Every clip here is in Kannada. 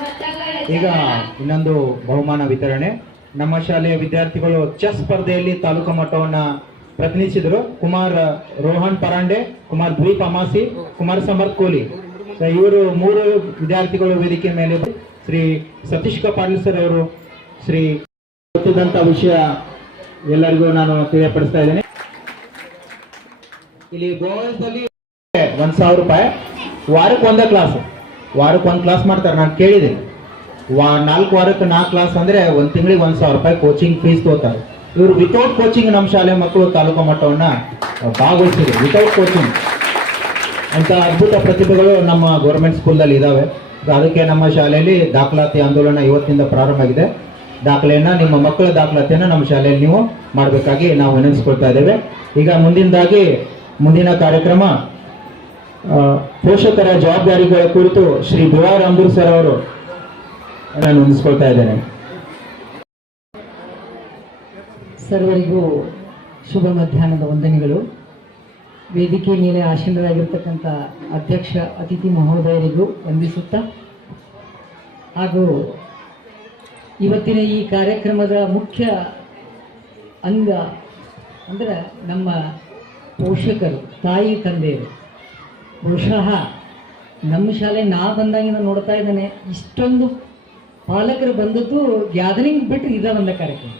ಭತ್ತಗಳ ಈಗ ಇನ್ನೊಂದು ಬಹುಮಾನ ವಿತರಣೆ. ನಮ್ಮ ಶಾಲೆಯ ವಿದ್ಯಾರ್ಥಿಗಳು ಚೆಸ್ ಸ್ಪರ್ಧೆಯಲ್ಲಿ ತಾಲೂಕು ಮಟ್ಟವನ್ನ ಪ್ರತಿನಿಧಿಸಿದರು. ಕುಮಾರ್ ರೋಹನ್ ಪರಾಂಡೆ, ಕುಮಾರ್ ದ್ವೀಪ್ ಅಮಾಸಿ ಕುಮಾರ್ ಸಮರ್ಥ್ ಕೋಲಿ. ಇವರು ಮೂರು ವಿದ್ಯಾರ್ಥಿಗಳು ವೇದಿಕೆ ಮೇಲೆ ಶ್ರೀ ಸತೀಶ್ ಕಪಾಲ್ ಸರ್ ಅವರು, ಶ್ರೀ ಗೊತ್ತಿದ್ದಂತ ವಿಷಯ ಎಲ್ಲರಿಗೂ ನಾನು ತಿಳಿಯಪಡಿಸ್ತಾ ಇದ್ದೇನೆ. ಇಲ್ಲಿ ಗೋವಾದಲ್ಲಿ ಒಂದ್ ಸಾವಿರ ರೂಪಾಯಿ. ವಾರಕ್ಕೆ ಒಂದೇ ಕ್ಲಾಸ್ ವಾರಕ್ಕೆ ಒಂದು ಕ್ಲಾಸ್ ಮಾಡ್ತಾರೆ, ನಾನು ಕೇಳಿದೆ ವಾ, ನಾಲ್ಕು ವಾರಕ್ಕೆ ನಾಲ್ಕು ಕ್ಲಾಸ್ ಅಂದರೆ ಒಂದು ತಿಂಗಳಿಗೆ ಒಂದು ಸಾವಿರ ರೂಪಾಯಿ ಕೋಚಿಂಗ್ ಫೀಸ್ ತಗೋತಾರೆ. ಇವರು ವಿತೌಟ್ ಕೋಚಿಂಗ್ ನಮ್ಮ ಶಾಲೆ ಮಕ್ಕಳು ತಾಲೂಕು ಮಟ್ಟವನ್ನು ಭಾಗವಹಿಸಿದ್ರು ವಿತೌಟ್ ಕೋಚಿಂಗ್ ಅಂತ ಅದ್ಭುತ ಪ್ರತಿಭೆಗಳು ನಮ್ಮ ಗೌರ್ಮೆಂಟ್ ಸ್ಕೂಲ್ನಲ್ಲಿ ಇದ್ದಾವೆ ಅದಕ್ಕೆ ನಮ್ಮ ಶಾಲೆಯಲ್ಲಿ ದಾಖಲಾತಿ ಆಂದೋಲನ ಇವತ್ತಿಂದ ಪ್ರಾರಂಭ ಆಗಿದೆ. ದಾಖಲೆಯನ್ನು, ನಿಮ್ಮ ಮಕ್ಕಳ ದಾಖಲಾತಿಯನ್ನು ನಮ್ಮ ಶಾಲೆಯಲ್ಲಿ ನೀವು ಮಾಡಬೇಕಾಗಿ ನಾವು ವಿನಂತಿಸ್ಕೊಳ್ತಾ ಇದ್ದೇವೆ. ಈಗ ಮುಂದಿನದಾಗಿ ಮುಂದಿನ ಕಾರ್ಯಕ್ರಮ ಪೋಷಕರ ಜವಾಬ್ದಾರಿಗಳ ಕುರಿತು ಶ್ರೀ ಬಿವಾರ್ ಅಂಬೂರ್ ಸರ್ ಅವರು ನಾನು ಹೊಂದಿಸ್ಕೊಳ್ತಾ ಇದ್ದೇನೆ. ಸರ್ವರಿಗೂ ಶುಭ ಮಧ್ಯಾಹ್ನದ ವಂದನೆಗಳು. ವೇದಿಕೆ ಮೇಲೆ ಆಸೀನರಾಗಿರ್ತಕ್ಕಂಥ ಅಧ್ಯಕ್ಷ ಅತಿಥಿ ಮಹೋದಯರಿಗೂ ವಂದಿಸುತ್ತಾ, ಹಾಗೂ ಇವತ್ತಿನ ಈ ಕಾರ್ಯಕ್ರಮದ ಮುಖ್ಯ ಅಂಗ ಅಂದರೆ ನಮ್ಮ ಪೋಷಕರು, ತಾಯಿ, ತಂದೆಯರು. ಬಹುಶಃ ನಮ್ಮ ಶಾಲೆ ನಾ ಬಂದಾಗಿಂದ ನೋಡ್ತಾ ಇದ್ದಾನೆ. ಇಷ್ಟೊಂದು ಪಾಲಕರು ಬಂದದ್ದು ಗ್ಯಾದರಿಂಗ್ ಬಿಟ್ಟು ಇದ ಒಂದ ಕಾರ್ಯಕ್ರಮ.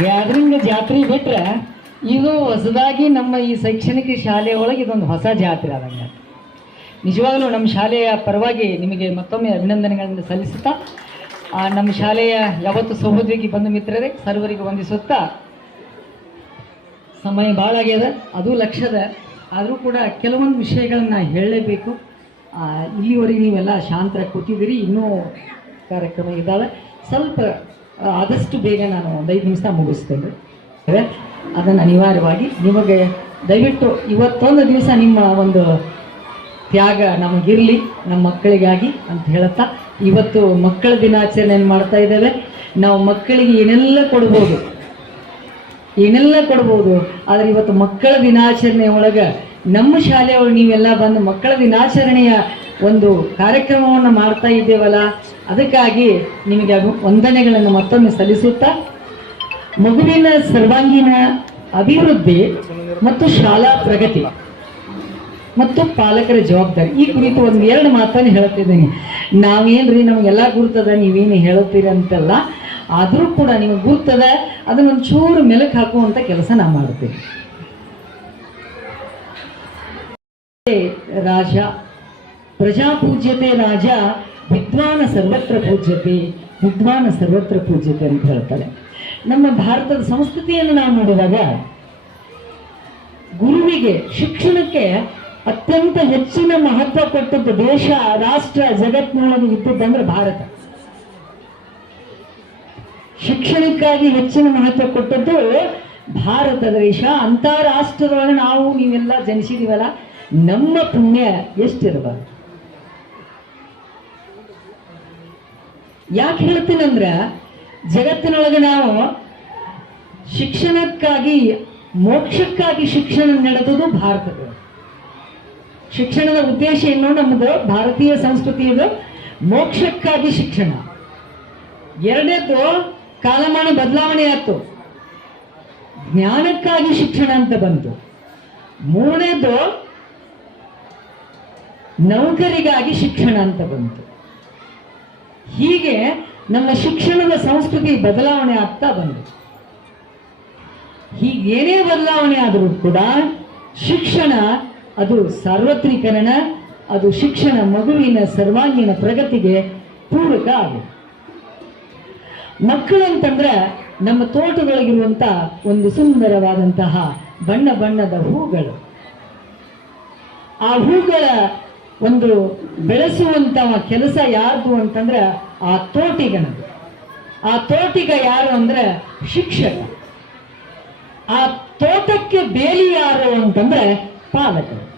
ಗ್ಯಾದರಿಂಗ್ ಜಾತ್ರೆ ಬಿಟ್ರೆ ಇದು ಹೊಸದಾಗಿ ನಮ್ಮ ಈ ಶೈಕ್ಷಣಿಕ ಶಾಲೆ ಒಳಗೆ ಇದೊಂದು ಹೊಸ ಜಾತ್ರೆ ಆದಂಗೆ ನಿಜವಾಗಲೂ ನಮ್ಮ ಶಾಲೆಯ ಪರವಾಗಿ ನಿಮಗೆ ಮತ್ತೊಮ್ಮೆ ಅಭಿನಂದನೆಗಳನ್ನು ಸಲ್ಲಿಸುತ್ತಾ ನಮ್ಮ ಶಾಲೆಯ ಯಾವತ್ತು ಸಹೋದರಿಗೆ ಬಂಧು ಮಿತ್ರರೇ, ಸರ್ವರಿಗೆ ವಂದಿಸುತ್ತಾ, ಸಮಯ ಭಾಳ ಆಗ್ಯದ ಅದು ಲಕ್ಷದ ಆದರೂ ಕೂಡ ಕೆಲವೊಂದು ವಿಷಯಗಳನ್ನ ಹೇಳಲೇಬೇಕು. ಇಲ್ಲಿವರೆಗೆ ನೀವೆಲ್ಲ ಶಾಂತರಾಗಿ ಕೂತಿದ್ದೀರಿ, ಇನ್ನೂ ಕಾರ್ಯಕ್ರಮ ಇದ್ದಾವೆ. ಸ್ವಲ್ಪ ಆದಷ್ಟು ಬೇಗ ನಾನು ಒಂದು ಐದು ನಿಮಿಷ ಮುಗಿಸ್ತೇನೆ. ಅದನ್ನು ಅನಿವಾರ್ಯವಾಗಿ ನಿಮಗೆ ದಯವಿಟ್ಟು ಇವತ್ತೊಂದು ದಿವಸ ನಿಮ್ಮ ಒಂದು ತ್ಯಾಗ ನಮಗಿರಲಿ, ನಮ್ಮ ಮಕ್ಕಳಿಗಾಗಿ ಅಂತ ಹೇಳುತ್ತಾ, ಇವತ್ತು ಮಕ್ಕಳ ದಿನಾಚರಣೆಯನ್ನು ಮಾಡ್ತಾ ಇದ್ದೇವೆ. ನಾವು ಮಕ್ಕಳಿಗೆ ಏನೆಲ್ಲ ಕೊಡ್ಬೋದು ಏನೆಲ್ಲ ಕೊಡ್ಬೋದು? ಆದರೆ ಇವತ್ತು ಮಕ್ಕಳ ದಿನಾಚರಣೆ ಒಳಗೆ ನಮ್ಮ ಶಾಲೆಯೊಳಗೆ ನೀವೆಲ್ಲ ಬಂದು ಮಕ್ಕಳ ದಿನಾಚರಣೆಯ ಒಂದು ಕಾರ್ಯಕ್ರಮವನ್ನು ಮಾಡ್ತಾ ಇದ್ದೇವಲ್ಲ, ಅದಕ್ಕಾಗಿ ನಿಮಗೆ ವಂದನೆಗಳನ್ನು ಮತ್ತೊಮ್ಮೆ ಸಲ್ಲಿಸುತ್ತಾ, ಮಗುವಿನ ಸರ್ವಾಂಗೀಣ ಅಭಿವೃದ್ಧಿ ಮತ್ತು ಶಾಲಾ ಪ್ರಗತಿ ಮತ್ತು ಪಾಲಕರ ಜವಾಬ್ದಾರಿ. ಈ ಕುರಿತು ಒಂದು ಎರಡು ಮಾತನ್ನು ಹೇಳುತ್ತಿದ್ದೀನಿ ನಾವೇನು ರೀ ನಮಗೆಲ್ಲ ಗುರುತದ, ನೀವೇನು ಹೇಳುತ್ತೀರಿ ಅಂತಲ್ಲ ಆದರೂ ಕೂಡ ನಿಮಗೆ ಗುರ್ತದ ಅದನ್ನ ಒಂಚೂರು ಮೆಲುಕು ಹಾಕುವಂಥ ಕೆಲಸ ನಾವು ಮಾಡ್ತೀವಿ ರಾಜ, ಪ್ರಜಾಪೂಜ್ಯತೆ ರಾಜ, ವಿದ್ವಾನ ಸರ್ವತ್ರ ಪೂಜ್ಯತೆ, ವಿದ್ವಾನ ಸರ್ವತ್ರ ಪೂಜ್ಯತೆ ಅಂತ ಹೇಳ್ತಾರೆ. ನಮ್ಮ ಭಾರತದ ಸಂಸ್ಕೃತಿಯನ್ನು ನಾವು ನೋಡಿದಾಗ ಗುರುವಿಗೆ, ಶಿಕ್ಷಣಕ್ಕೆ ಅತ್ಯಂತ ಹೆಚ್ಚಿನ ಮಹತ್ವ ಕೊಟ್ಟದ್ದು ದೇಶ, ರಾಷ್ಟ್ರ ಜಗತ್ತಿನೊಳಗೆ ಇದ್ದದ್ದಂದ್ರೆ ಭಾರತ. ಶಿಕ್ಷಣಕ್ಕಾಗಿ ಹೆಚ್ಚಿನ ಮಹತ್ವ ಕೊಟ್ಟದ್ದು ಭಾರತ ದೇಶ ಅಂತಾರಾಷ್ಟ್ರದೊಳಗೆ ನಾವು ನೀವೆಲ್ಲ ಜನಿಸಿದೀವಲ್ಲ, ನಮ್ಮ ಪುಣ್ಯ ಎಷ್ಟಿರಬಾರ್ದು ಯಾಕೆ ಹೇಳ್ತೀನಂದ್ರೆ, ಜಗತ್ತಿನೊಳಗೆ ನಾವು ಶಿಕ್ಷಣಕ್ಕಾಗಿ, ಮೋಕ್ಷಕ್ಕಾಗಿ ಶಿಕ್ಷಣ ನಡೆದುದು ಭಾರತದ ಶಿಕ್ಷಣದ ಉದ್ದೇಶ ಏನು? ನಮ್ಮದು ಭಾರತೀಯ ಸಂಸ್ಕೃತಿಯದು ಮೋಕ್ಷಕ್ಕಾಗಿ ಶಿಕ್ಷಣ. ಎರಡನೇದು ಕಾಲಮಾನ ಬದಲಾವಣೆ ಆಯ್ತು. ಜ್ಞಾನಕ್ಕಾಗಿ ಶಿಕ್ಷಣ ಅಂತ ಬಂತು. ಮೂರನೇದು ನೌಕರಿಗಾಗಿ ಶಿಕ್ಷಣ ಅಂತ ಬಂತು. ಹೀಗೆ ನಮ್ಮ ಶಿಕ್ಷಣದ ಸಂಸ್ಕೃತಿ ಬದಲಾವಣೆ ಆಗ್ತಾ ಬಂತು. ಹೀಗೇನೇ ಬದಲಾವಣೆ ಆದರೂ ಕೂಡ ಶಿಕ್ಷಣ ಅದು ಸಾರ್ವತ್ರೀಕರಣ, ಅದು ಶಿಕ್ಷಣ ಮಗುವಿನ ಸರ್ವಾಂಗೀಣ ಪ್ರಗತಿಗೆ ಪೂರಕ ಆಗುತ್ತೆ ಮಕ್ಕಳು ಅಂತಂದ್ರೆ ನಮ್ಮ ತೋಟದೊಳಗಿರುವಂತ ಒಂದು ಸುಂದರವಾದಂತಹ ಬಣ್ಣ ಬಣ್ಣದ ಹೂಗಳು. ಆ ಹೂಗಳ ಒಂದು ಬೆಳೆಸುವಂತಹ ಕೆಲಸ ಯಾರ್ದು ಅಂತಂದ್ರೆ ಆ ತೋಟಿಗನದು. ಆ ತೋಟಿಗ ಯಾರು ಅಂದ್ರೆ ಶಿಕ್ಷಕ. ಆ ತೋಟಕ್ಕೆ ಬೇಲಿ ಯಾರು ಅಂತಂದ್ರೆ ಪಾಲಕರು.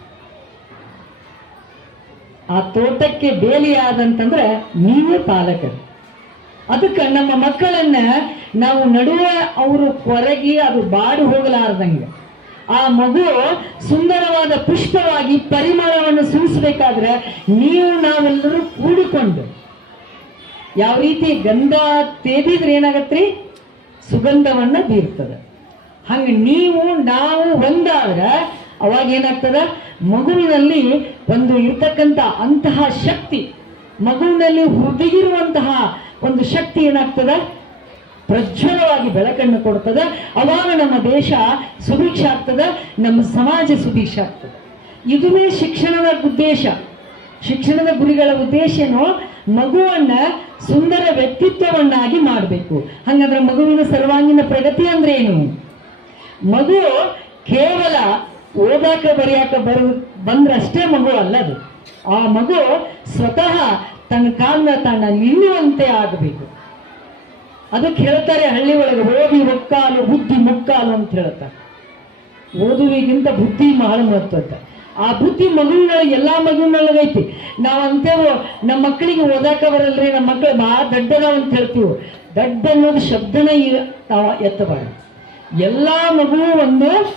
ಆ ತೋಟಕ್ಕೆ ಬೇಲಿ ಯಾರಂತಂದ್ರೆ ನೀವೇ ಪಾಲಕರು. ಅದಕ್ಕೆ ನಮ್ಮ ಮಕ್ಕಳನ್ನ ನಾವು ನಡುವೆ ಅವರು ಕೊರಗಿ ಅದು ಬಾಡಿ ಹೋಗಲಾರ್ದಂಗೆ. ಆ ಮಗು ಸುಂದರವಾದ ಪುಷ್ಪವಾಗಿ ಪರಿಮಳವನ್ನು ಸೂಸಬೇಕಾದ್ರೆ ನೀವು ನಾವೆಲ್ಲರೂ ಕೂಡಿಕೊಂಡು. ಯಾವ ರೀತಿ ಗಂಧ ತೇದಿದ್ರೆ ಏನಾಗತ್ರಿ? ಸುಗಂಧವನ್ನ ಬೀರ್ತದೆ. ಹಂಗೆ ನೀವು, ನಾವು ಒಂದಾದ್ರೆ ಅವಾಗ ಏನಾಗ್ತದ? ಮಗುವಿನಲ್ಲಿ ಒಂದು ಇರ್ತಕ್ಕಂಥ ಅಂತಹ ಶಕ್ತಿ, ಮಗುವಿನಲ್ಲಿ ಹುದುಗಿರುವಂತಹ ಒಂದು ಶಕ್ತಿ ಏನಾಗ್ತದ? ಪ್ರಜ್ವಲವಾಗಿ ಬೆಳಕನ್ನು ಕೊಡ್ತದೆ. ಅವಾಗ ನಮ್ಮ ದೇಶ ಸುಭಿಕ್ಷ ಆಗ್ತದೆ. ನಮ್ಮ ಸಮಾಜ ಸುಭಿಕ್ಷ ಆಗ್ತದೆ. ಇದುವೇ ಶಿಕ್ಷಣದ ಉದ್ದೇಶ. ಶಿಕ್ಷಣದ ಗುರಿಗಳ ಉದ್ದೇಶನು ಮಗುವನ್ನ ಸುಂದರ ವ್ಯಕ್ತಿತ್ವವನ್ನಾಗಿ ಮಾಡಬೇಕು. ಹಂಗಂದ್ರೆ ಮಗುವಿನ ಸರ್ವಾಂಗೀಣ ಪ್ರಗತಿ ಅಂದ್ರೆ ಏನು? ಮಗು ಕೇವಲ ಓದಾಕ, ಬರೆಯಾಕ ಬರು ಬಂದ್ರಷ್ಟೇ ಮಗು ಅಲ್ಲ ಅದು. ಆ ಮಗು ಸ್ವತಃ ತನ್ನ ಕಾಲನ್ನ ತನ್ನ ನಿಲ್ಲುವಂತೆ ಆಗಬೇಕು. ಅದಕ್ಕೆ ಹೇಳ್ತಾರೆ ಹಳ್ಳಿ ಒಳಗೆ, ಓದಿ ಒಕ್ಕಾಲು, ಬುದ್ಧಿ ಮುಕ್ಕಾಲು ಅಂತ ಹೇಳ್ತಾರೆ. ಓದುವಿಗಿಂತ ಬುದ್ಧಿ ಬಹಳ ಮಹತ್ವದ ಆ ಬುದ್ಧಿ ಮಗುವಿನೊಳಗೆ, ಎಲ್ಲಾ ಮಗುವಿನೊಳಗೈತಿ ನಾವು ಅಂತೇವು, ನಮ್ಮ ಮಕ್ಕಳಿಗೆ ಓದಾಕ ಬರಲ್ರಿ, ನಮ್ಮ ಮಕ್ಕಳು ಬಹಳ ದಡ್ಡದಾವ ಅಂತ ಹೇಳ್ತೀವಿ. ದಡ್ಡ ಅನ್ನೋದು ಶಬ್ದನ ಈಗ ಎತ್ತಬಾರ್ದು. ಎಲ್ಲ ಮಗು ಒಂದು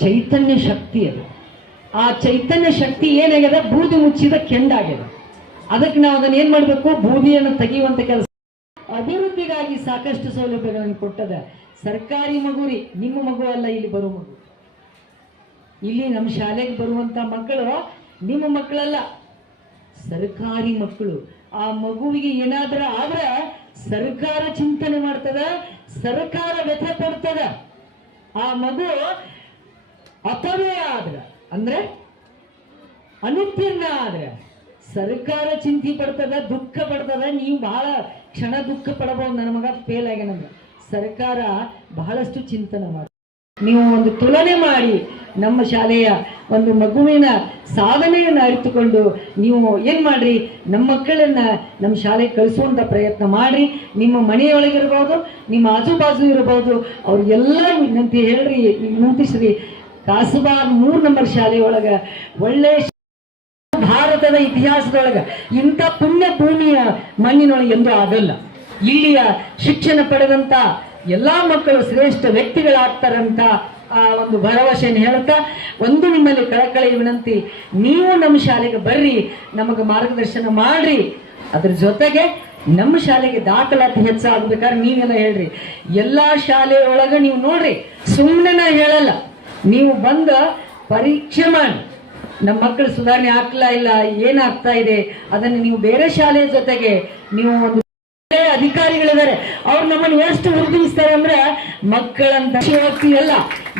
ಚೈತನ್ಯ ಶಕ್ತಿ ಅದು. ಆ ಚೈತನ್ಯ ಶಕ್ತಿ ಏನಾಗ್ಯದ? ಬೂದಿ ಮುಚ್ಚಿದ ಕೆಂಡಾಗ್ಯದ. ಅದಕ್ಕೆ ನಾವು ಅದನ್ನ ಏನ್ ಮಾಡ್ಬೇಕು? ಬೂದಿಯನ್ನು ತೆಗೆಯುವಂತ ಕೆಲಸ. ಅಭಿವೃದ್ಧಿಗಾಗಿ ಸಾಕಷ್ಟು ಸೌಲಭ್ಯಗಳನ್ನು ಕೊಟ್ಟದ ಸರ್ಕಾರಿ ಮಗುರಿ, ನಿಮ್ಮ ಮಗು ಅಲ್ಲ, ಇಲ್ಲಿ ಬರುವ ಮಗು. ಇಲ್ಲಿ ನಮ್ಮ ಶಾಲೆಗೆ ಬರುವಂತ ಮಕ್ಕಳು, ನಿಮ್ಮ ಮಕ್ಕಳಲ್ಲ, ಸರ್ಕಾರಿ ಮಕ್ಕಳು. ಆ ಮಗುವಿಗೆ ಏನಾದ್ರ ಆದ್ರೆ ಸರ್ಕಾರ ಚಿಂತನೆ ಮಾಡ್ತದ, ಸರ್ಕಾರ ವ್ಯಥೆ ಪಡ್ತದ. ಆ ಮಗು ಅಪವ್ಯ ಆದ್ರ, ಅಂದ್ರೆ ಅನುತ್ತೀರ್ಣ ಆದ್ರೆ ಸರ್ಕಾರ ಚಿಂತೆ ಪಡ್ತದ, ದುಃಖ ಪಡ್ತದ, ನೀವು ಬಹಳ ಕ್ಷಣ ದುಃಖ ಪಡಬಹುದು ನನ್ನ ಮಗ ಫೇಲ್ ಆಗ್ಯಾನಂದ್ರೆ ಸರ್ಕಾರ ಬಹಳಷ್ಟು ಚಿಂತನೆ ಮಾಡಿ ನೀವು ಒಂದು ತುಲನೆ ಮಾಡಿ ನಮ್ಮ ಶಾಲೆಯ ಒಂದು ಮಗುವಿನ ಸಾಧನೆಯನ್ನು ಅರಿತುಕೊಂಡು ನೀವು ಏನು ಮಾಡ್ರಿ? ನಮ್ಮ ಮಕ್ಕಳನ್ನ ನಮ್ಮ ಶಾಲೆಗೆ ಕಳಿಸುವಂಥ ಪ್ರಯತ್ನ ಮಾಡಿರಿ. ನಿಮ್ಮ ಮನೆಯೊಳಗಿರ್ಬೋದು ನಿಮ್ಮ ಆಜುಬಾಜು ಬಾಜು ಅವ್ರು ಅವ್ರಿಗೆಲ್ಲ ವಿನಂತಿ ಹೇಳ್ರಿ ವಿನಂತಿಸ್ರಿ ಕಾಸುಬಾಗ್ ಮೂರು ನಂಬರ್ ಶಾಲೆಯೊಳಗೆ ಒಳ್ಳೆ ಭಾರತದ ಇತಿಹಾಸದೊಳಗ ಇಂಥ ಪುಣ್ಯ ಭೂಮಿಯ ಮಣ್ಣಿನೊಳಗೆ ಎಂದೂ ಆಗಲ್ಲ. ಇಲ್ಲಿಯ ಶಿಕ್ಷಣ ಪಡೆದಂತ ಎಲ್ಲಾ ಮಕ್ಕಳು ಶ್ರೇಷ್ಠ ವ್ಯಕ್ತಿಗಳಾಗ್ತಾರಂತ ಆ ಒಂದು ಭರವಸೆಯನ್ನು ಹೇಳುತ್ತಾ, ಒಂದು ನಿಮ್ಮಲ್ಲಿ ಕಳಕಳಿ ವಿನಂತಿ, ನೀವು ನಮ್ಮ ಶಾಲೆಗೆ ಬರ್ರಿ, ನಮಗೆ ಮಾರ್ಗದರ್ಶನ ಮಾಡ್ರಿ. ಅದ್ರ ಜೊತೆಗೆ ನಮ್ಮ ಶಾಲೆಗೆ ದಾಖಲಾತಿ ಹೆಚ್ಚಾಗಬೇಕಾದ್ರೆ ನೀವೆಲ್ಲ ಹೇಳ್ರಿ. ಎಲ್ಲಾ ಶಾಲೆಯೊಳಗ ನೀವು ನೋಡ್ರಿ ಸುಮ್ಮನೆ ಹೇಳಲ್ಲ. ನೀವು ಬಂದ ಪರೀಕ್ಷೆ ಮಾಡಿ. ನಮ್ಮ ಮಕ್ಕಳು ಸುಧಾರಣೆ ಆಗ್ತಾ ಇಲ್ಲ ಏನಾಗ್ತಾ ಇದೆ? ಅದನ್ನು ನೀವು ಬೇರೆ ಶಾಲೆಯ ಜೊತೆಗೆ ನೀವು ಒಂದು ಅಧಿಕಾರಿಗಳಿದ್ದಾರೆ, ಅವ್ರು ನಮ್ಮನ್ನು ಎಷ್ಟು ಹುರಿದಿಸ್ತಾರೆ ಅಂದ್ರೆ ಮಕ್ಕಳಂತ ಶಿವಭಕ್ತಿ ಎಲ್ಲ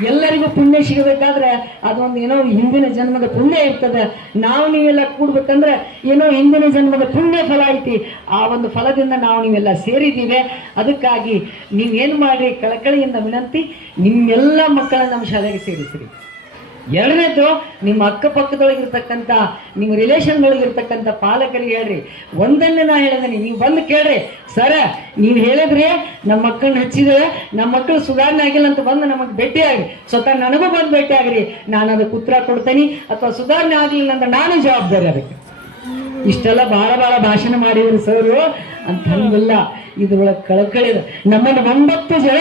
ಎಲ್ಲರಿಗೂ ಪುಣ್ಯ ಸಿಗಬೇಕಾದ್ರೆ ಅದೊಂದು ಏನೋ ಹಿಂದಿನ ಜನ್ಮದ ಪುಣ್ಯ ಇರ್ತದೆ. ನಾವು ನೀವೆಲ್ಲ ಕೂಡ್ಬೇಕಂದ್ರೆ ಏನೋ ಹಿಂದಿನ ಜನ್ಮದ ಪುಣ್ಯ ಫಲ ಐತಿ. ಆ ಒಂದು ಫಲದಿಂದ ನಾವು ನೀವೆಲ್ಲ ಸೇರಿದ್ದೀವಿ. ಅದಕ್ಕಾಗಿ ನೀವೇನು ಮಾಡಿ ಕಳಕಳಿಯಿಂದ ವಿನಂತಿ, ನಿಮ್ಮೆಲ್ಲ ಮಕ್ಕಳನ್ನು ನಮ್ಮ ಶಾಲೆಗೆ ಸೇರಿಸಿರಿ. ಎರಡನೇದು, ನಿಮ್ಮ ಅಕ್ಕಪಕ್ಕದೊಳಗಿರ್ತಕ್ಕಂಥ, ನಿಮ್ಮ ರಿಲೇಷನ್ದೊಳಗಿರ್ತಕ್ಕಂಥ ಪಾಲಕರಿಗೆ ಹೇಳ್ರಿ. ಒಂದನ್ನೇ ನಾ ಹೇಳಿದ್ದೀನಿ ನೀವು ಬಂದು ಕೇಳ್ರಿ. ಸರ, ನೀವು ಹೇಳಿದ್ರಿ, ನಮ್ಮ ಮಕ್ಕಳನ್ನ ಹಚ್ಚಿದ್ರೆ ನಮ್ಮ ಮಕ್ಕಳು ಸುಧಾರಣೆ ಆಗಿಲ್ಲ ಅಂತ ಬಂದು ನಮಗೆ ಭೇಟಿ ಆಗ್ರಿ. ಸ್ವತಃ ನನಗೂ ಬಂದು ಭೇಟಿ ಆಗ್ರಿ. ನಾನು ಅದಕ್ಕೆ ಉತ್ತರ ಕೊಡ್ತೇನೆ, ಅಥವಾ ಸುಧಾರಣೆ ಆಗಲಿಲ್ಲ ಅಂತ ನಾನು ಜವಾಬ್ದಾರಿ ಅದಕ್ಕೆ. ಇಷ್ಟೆಲ್ಲ ಭಾಳ ಭಾಳ ಭಾಷಣ ಮಾಡಿದ್ರು ಸರ್ ಅಂತ ಹಂಗಿಲ್ಲ ಇದ್ರೊಳಗೆ ಕಳ್ಕಳಿದ. ನಮ್ಮಲ್ಲಿ ಒಂಬತ್ತು ಜನ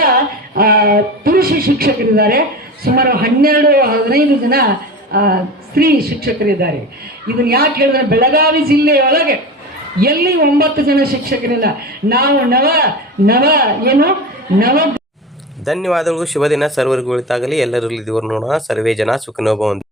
ಪುರುಷ ಶಿಕ್ಷಕರಿದ್ದಾರೆ. ಸುಮಾರು ಹನ್ನೆರಡು, ಹದಿನೈದು ಜನ ಸ್ತ್ರೀ ಶಿಕ್ಷಕರಿದ್ದಾರೆ. ಇದನ್ನು ಯಾಕೆ ಹೇಳಿದ್ರೆ ಬೆಳಗಾವಿ ಜಿಲ್ಲೆಯೊಳಗೆ ಎಲ್ಲಿ ಒಂಬತ್ತು ಜನ ಶಿಕ್ಷಕರಿಲ್ಲ? ನಾವು ನವ ನವ, ಏನು? ನವ ಧನ್ಯವಾದಗಳು, ಶುಭ ದಿನ ಸರ್ವರಿಗೂ ಎಲ್ಲರಲ್ಲಿ ಎಲ್ಲರಲ್ಲಿ ನೋಡೋಣ. ಸರ್ವೇ ಜನ ಸುಖನೋಭವಂತು.